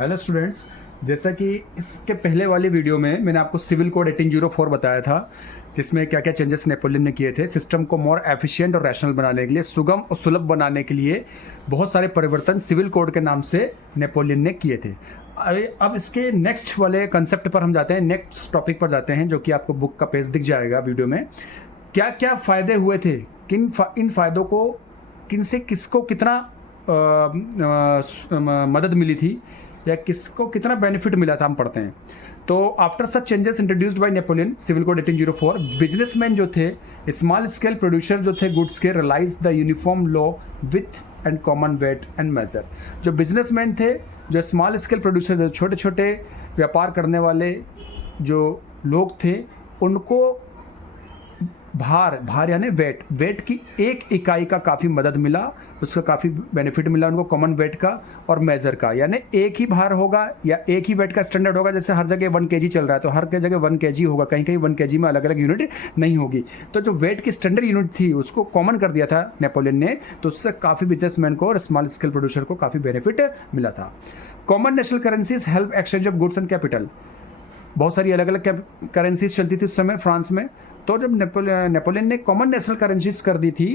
Hello students, जैसा कि इसके पहले वाली वीडियो में मैंने आपको सिविल कोड 1804 बताया था, जिसमें क्या क्या चेंजेस नेपोलियन ने किए थे सिस्टम को मोर एफिशिएंट और रैशनल बनाने के लिए, सुगम और सुलभ बनाने के लिए बहुत सारे परिवर्तन सिविल कोड के नाम से नेपोलियन ने किए थे। अब इसके नेक्स्ट वाले कंसेप्ट पर हम जाते हैं, नेक्स्ट टॉपिक पर जाते हैं, जो कि आपको बुक का पेज दिख जाएगा वीडियो में। क्या क्या फ़ायदे हुए थे, इन फ़ायदों को किनसे किसको कितना मदद मिली थी या किसको कितना बेनिफिट मिला था, हम पढ़ते हैं। तो after such changes introduced by Napoleon, civil code 1804, businessman जो थे, स्मॉल स्केल प्रोड्यूसर जो थे गुड्स के, realise the uniform law with and common weight and measure. जो बिजनेसमैन थे, जो स्मॉल स्केल प्रोड्यूसर, जो छोटे छोटे व्यापार करने वाले जो लोग थे, उनको भार यानी वेट की एक इकाई का काफ़ी मदद मिला, उसका काफ़ी बेनिफिट मिला उनको, कॉमन वेट का और मेज़र का, यानी एक ही भार होगा या एक ही वेट का स्टैंडर्ड होगा। जैसे हर जगह 1 kg चल रहा है तो हर जगह 1 kg होगा, कहीं कहीं 1 kg में अलग अलग यूनिट नहीं होगी। तो जो वेट की स्टैंडर्ड यूनिट थी उसको कॉमन कर दिया था नेपोलियन ने, तो उससे काफ़ी बिजनेसमैन को और स्मॉल स्केल प्रोड्यूसर को काफ़ी बेनिफिट मिला था। Common national currencies help exchange of goods and capital. बहुत सारी अलग अलग करेंसीज चलती थी उस समय फ्रांस में। तो जब नेपोलियन ने कॉमन नेशनल करेंसीज कर दी थी,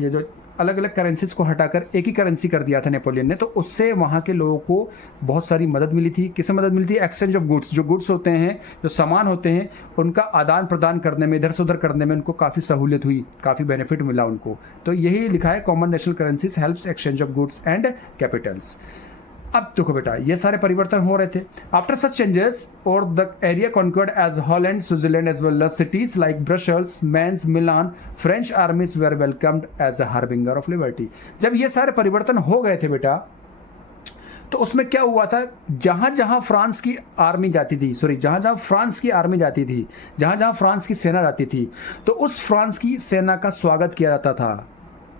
ये जो अलग अलग करेंसीज को हटाकर एक ही करेंसी कर दिया था नेपोलियन ने, तो उससे वहाँ के लोगों को बहुत सारी मदद मिली थी। किससे मदद मिली थी? Exchange of goods. जो गुड्स होते हैं, जो सामान होते हैं, उनका आदान प्रदान करने में, इधर से उधर करने में उनको काफ़ी सहूलियत हुई, काफ़ी बेनिफिट मिला उनको। तो यही लिखा है, common national currencies helps exchange of goods and capitals. अब देखो बेटा, ये सारे परिवर्तन हो रहे थे। आफ्टर सच चेंजेस और the area conquered as Holland, Switzerland as well as cities like Brussels, Mainz, Milan, French armies were welcomed as a harbinger of liberty. जब ये सारे परिवर्तन हो गए थे बेटा, तो उसमें क्या हुआ था, जहां जहां फ्रांस की आर्मी जाती थी, जहां जहां फ्रांस की आर्मी जाती थी, जहां जहां फ्रांस की सेना जाती थी, तो उस फ्रांस की सेना का स्वागत किया जाता था।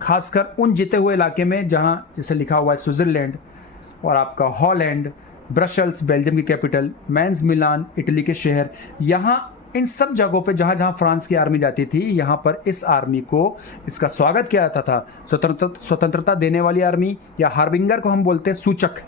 खासकर उन जीते हुए इलाके में जहां जैसे लिखा हुआ है स्विट्जरलैंड, और आपका हॉलैंड, ब्रसेल्स बेल्जियम की कैपिटल, मेंस मिलान इटली के शहर, यहाँ इन सब जगहों पे जहाँ जहाँ फ्रांस की आर्मी जाती थी, यहाँ पर इस आर्मी को, इसका स्वागत किया जाता था। स्वतंत्रता देने वाली आर्मी, या हार्बिंगर को हम बोलते हैं सूचक,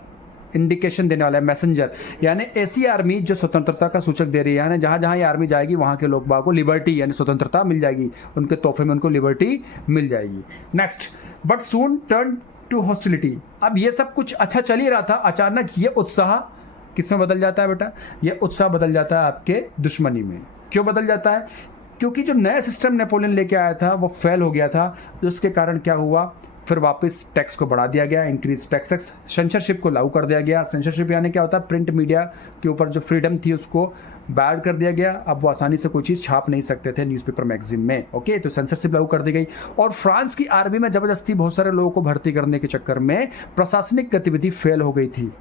इंडिकेशन देने वाला है, मैसेंजर, यानी ऐसी आर्मी जो स्वतंत्रता का सूचक दे रही है, यानी जहाँ जहाँ ये आर्मी जाएगी वहाँ के लोग बाग को लिबर्टी यानी स्वतंत्रता मिल जाएगी, उनके तोहफे में उनको लिबर्टी मिल जाएगी। Next, but soon turn to hostility. अब ये सब कुछ अच्छा चल ही रहा था, अचानक ये उत्साह किसमें बदल जाता है बेटा? ये उत्साह बदल जाता है आपके दुश्मनी में। क्यों बदल जाता है? क्योंकि जो नया सिस्टम नेपोलियन लेके आया था वो फेल हो गया था, जिसके कारण क्या हुआ, फिर वापस टैक्स को बढ़ा दिया गया, इंक्रीज टैक्सेस, सेंसरशिप को लागू कर दिया गया। सेंसरशिप यानी क्या होता है, प्रिंट मीडिया के ऊपर जो फ्रीडम थी उसको बैड कर दिया गया। अब वो आसानी से कोई चीज़ छाप नहीं सकते थे न्यूज़पेपर मैगजीन में। ओके, तो सेंसरशिप लागू कर दी गई। और फ्रांस की आर्मी में ज़बरदस्ती बहुत सारे लोगों को भर्ती करने के चक्कर में प्रशासनिक गतिविधि फेल हो गई थी।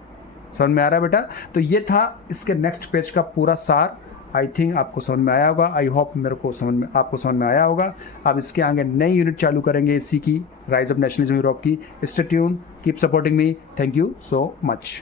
समझ में आ रहा है बेटा? तो ये था इसके नेक्स्ट पेज का पूरा सार। आई थिंक आपको समझ में आया होगा, आई होप आपको समझ में आया होगा। अब इसके आगे नई यूनिट चालू करेंगे इसी की, राइज ऑफ नेशनलिज्म यूरोप की। Stay tune, keep supporting me, thank you so much.